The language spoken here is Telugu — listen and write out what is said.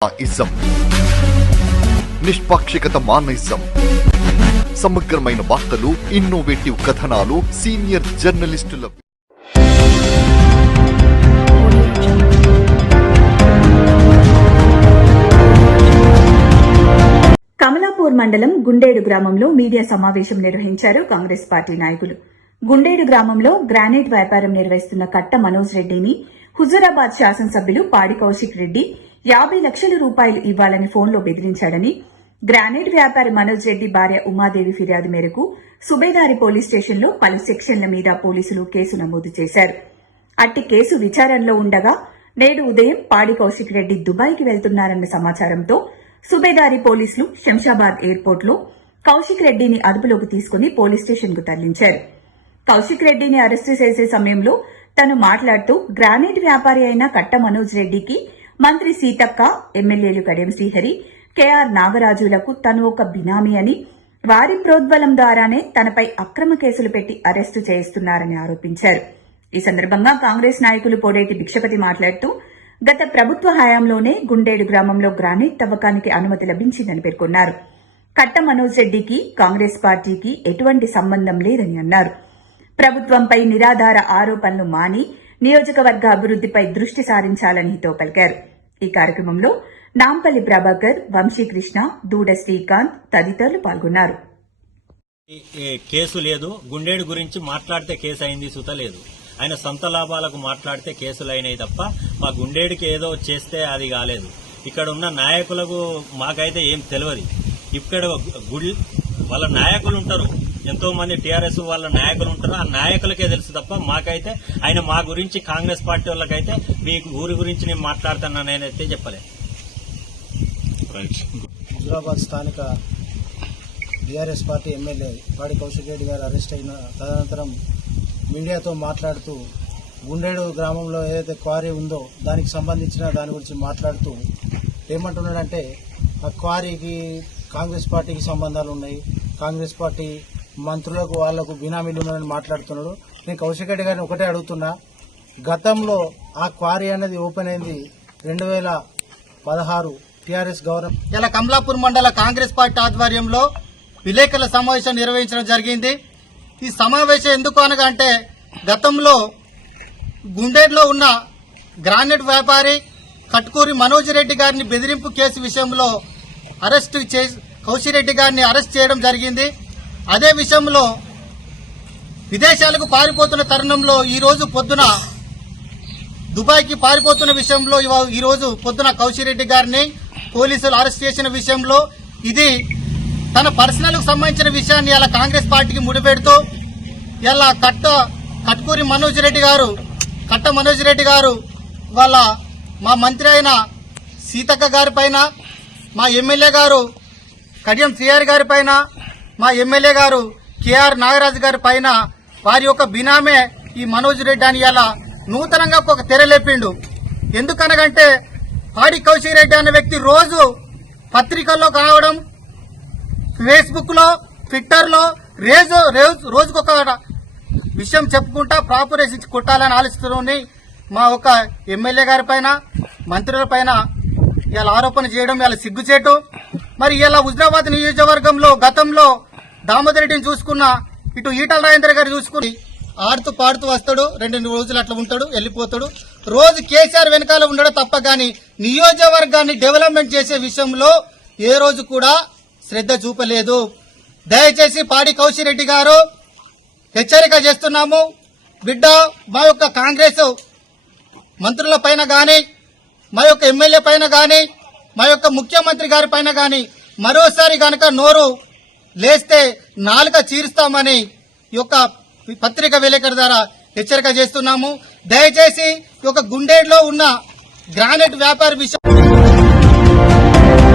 ఇజం నిష్పాక్షికత మానయిజం సమగ్రమైన వార్తలు, ఇన్నోవేటివ్ కథనాలు, సీనియర్ జర్నలిస్టుల కమలాపూర్ మండలం గుండేడు గ్రామంలో మీడియా సమావేశం నిర్వహించారు కాంగ్రెస్ పార్టీ నాయకులు. గుండేడు గ్రామంలో గ్రానైట్ వ్యాపారం నిర్వహిస్తున్న కట్ట మనోజ్ రెడ్డిని హుజూరాబాద్ శాసనసభ్యులు పాడి కౌశిక్ రెడ్డి 50 లక్షల రూపాయలు ఇవ్వాలని ఫోన్లో బెదిరించాడని, గ్రానైట్ వ్యాపారి మనోజ్ రెడ్డి భార్య ఉమాదేవి ఫిర్యాదు మేరకు సుబేదారి పోలీస్ స్టేషన్లో పలు సెక్షన్ల మీద పోలీసులు కేసు నమోదు చేశారు. అట్టి కేసు విచారణలో ఉండగా నేడు ఉదయం పాడి కౌశిక్ రెడ్డి దుబాయ్కి వెళ్తున్నారన్న సమాచారంతో సుబేదారి పోలీసులు శంషాబాద్ ఎయిర్పోర్ట్లో కౌశిక్ రెడ్డిని అదుపులోకి తీసుకుని పోలీస్ స్టేషన్కు తరలించారు. కౌశిక్ రెడ్డిని అరెస్టు చేసే సమయంలో తను మాట్లాడుతూ గ్రానైట్ వ్యాపారి అయిన కట్ట మనోజ్ రెడ్డికి మంత్రి సీతక్క, ఎమ్మెల్యేలు కడియం శ్రీహరి, కేఆర్ నాగరాజులకు తను ఒక బినామీ అని, వారి ప్రోద్బలం ద్వారానే తనపై అక్రమ కేసులు పెట్టి అరెస్టు చేస్తున్నారని ఆరోపించారు. ఈ సందర్భంగా కాంగ్రెస్ నాయకులు పోడేటి భిక్షపతి మాట్లాడుతూ గత ప్రభుత్వ హయాంలోనే గుండేడు గ్రామంలో గ్రానైట్ తవ్వకానికి అనుమతి లభించిందని పేర్కొన్నారు. కట్ట మనోజ్ రెడ్డికి కాంగ్రెస్ పార్టీకి ఎటువంటి సంబంధం లేదని అన్నారు. ప్రభుత్వంపై నిరాధార ఆరోపణలు మాని నియోజకవర్గ అభివృద్దిపై దృష్టి సారించాలని హితో పలికారు. ఈ కార్యక్రమంలో నాంపల్లి ప్రభాకర్, వంశీకృష్ణ, దూడ శ్రీకాంత్ తదితరులు పాల్గొన్నారు. కేసు లేదు, గుండేడు గురించి మాట్లాడితే కేసు అయింది సుత లేదు. ఆయన సొంత లాభాలకు మాట్లాడితే కేసులు అయినాయి తప్ప మా గుండేడికి ఏదో చేస్తే అది కాలేదు. ఇక్కడ ఉన్న నాయకులకు మాకైతే ఏం తెలియదు. ఇక్కడ వాళ్ళ నాయకులు ఉంటారు, ఎంతో మంది టీఆర్ఎస్ వాళ్ళ నాయకులు ఉంటారు, ఆ నాయకులకే తెలుసు తప్ప మాకైతే ఆయన మా గురించి కాంగ్రెస్ పార్టీ వాళ్ళకైతే మీ ఊరి గురించి నేను మాట్లాడుతున్నానైతే చెప్పలేదు. హుజూరాబాద్ స్థానిక టీఆర్ఎస్ పార్టీ ఎమ్మెల్యే పాడి కౌశిక్ రెడ్డి గారు అరెస్ట్ అయిన తదనంతరం మీడియాతో మాట్లాడుతూ గుండేడు గ్రామంలో ఏదైతే క్వారీ ఉందో దానికి సంబంధించిన దాని గురించి మాట్లాడుతూ ఏమంటున్నాడంటే ఆ క్వారీకి కాంగ్రెస్ పార్టీకి సంబంధాలు ఉన్నాయి, కాంగ్రెస్ పార్టీ మంత్రులకు వాళ్లకు బినామీలు ఉన్నారని మాట్లాడుతున్నాడు. నేను కౌశిక్ రెడ్డి గారిని ఒకటే అడుగుతున్నా, గతంలో ఆ క్వారీ అనేది ఓపెన్ అయింది 2016 టీఆర్ఎస్ గవర్నమెంట్. ఇలా కమలాపూర్ మండల కాంగ్రెస్ పార్టీ ఆధ్వర్యంలో విలేకరుల సమావేశం నిర్వహించడం జరిగింది. ఈ సమావేశం ఎందుకు అనగా అంటే గతంలో గుండేడులో ఉన్న గ్రానైట్ వ్యాపారి కట్కూరి మనోజ్ రెడ్డి గారిని బెదిరింపు కేసు విషయంలో అరెస్టు చేసి కౌశిక్ రెడ్డి గారిని అరెస్ట్ చేయడం జరిగింది. అదే విషయంలో విదేశాలకు పారిపోతున్న తరుణంలో ఈ రోజు పొద్దున దుబాయ్కి పారిపోతున్న విషయంలో ఈ రోజు పొద్దున కౌశిక్ రెడ్డి గారిని పోలీసులు అరెస్ట్ చేసిన విషయంలో ఇది తన పర్సనల్ కు సంబంధించిన విషయాన్ని ఇలా కాంగ్రెస్ పార్టీకి ముడిపెడుతూ ఇలా కట్కూరి మనోజ్ రెడ్డి గారు వాళ్ళ మా మంత్రి అయిన సీతక్క గారి పైన, మా ఎమ్మెల్యే గారు కడియం శ్రీహరి గారి పైన, మా ఎమ్మెల్యే గారు కేఆర్ నాగరాజు గారి పైన వారి యొక్క బినామే ఈ మనోజ్ రెడ్డి అని ఇలా నూతనంగా ఒక తెరలేపిండు. ఎందుకనగంటే పాడి కౌశిక్ రెడ్డి అనే వ్యక్తి రోజు పత్రికల్లో కావడం, ఫేస్బుక్ లో, ట్విట్టర్ లో రోజుకొక విషయం చెప్పుకుంటా ప్రాపరేషన్ కొట్టాలని ఆలోచిస్తున్నాయి. మా ఒక ఎమ్మెల్యే గారి పైన, మంత్రుల పైన ఇలా ఆరోపణ చేయడం ఇలా సిగ్గుచేటు. మరి ఇలా హుజూరాబాద్ నియోజకవర్గంలో గతంలో దామోదర్ రెడ్డిని చూసుకున్న, ఇటు ఈటల రాజేందర్ గారు చూసుకుని ఆడుతూ పాడుతూ వస్తాడు, 2 రోజులు అట్లా ఉంటాడు, వెళ్లిపోతాడు. రోజు కేసీఆర్ వెనకాల ఉండడం తప్ప గాని నియోజకవర్గాన్ని డెవలప్మెంట్ చేసే విషయంలో ఏ రోజు కూడా శ్రద్ధ చూపలేదు. దయచేసి పాడి కౌశిక్ రెడ్డి గారు హెచ్చరిక చేస్తున్నాము. బిడ్డ, మా యొక్క కాంగ్రెస్ మంత్రుల పైన గాని, మా యొక్క ఎమ్మెల్యే పైన గాని, మా యొక్క ముఖ్యమంత్రి గారి పైన గాని మరోసారి గనక నోరు లేస్తే నాలుక చీరుస్తామని ఈ యొక్క పత్రిక విలేకరు ద్వారా హెచ్చరిక చేస్తున్నాము. దయచేసి ఈ యొక్క గుండేడులో ఉన్న గ్రానైట్ వ్యాపార విషయం